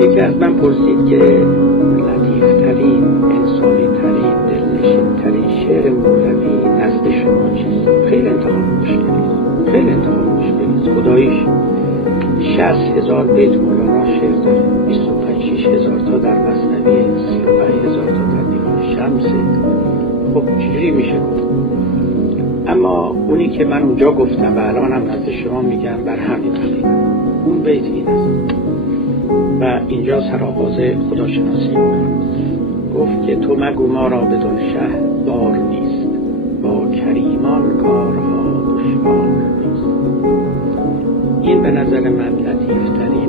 یکی از من پرسید که لطیفترین، انسانیترین، دلنشینترین شعر مولوی نزد شما چیست؟ خیلی انتخاب مشکلی است. خداییش 60,000 بیت مولانا شعر داره، 25,000 تا در مثنوی، 35,000 تا در دیوان شمس. خب چجوری میشه گفت؟ اما اونی که من اونجا گفتم و الان هم نزد شما میگم بر همین عقیده، اون بیت این است و اینجا سرآغاز خداشناسی گفت که تو مگو ما را بدون شه بار نیست، با کریمان کارها دشوار نیست. این به نظر من لطیفترین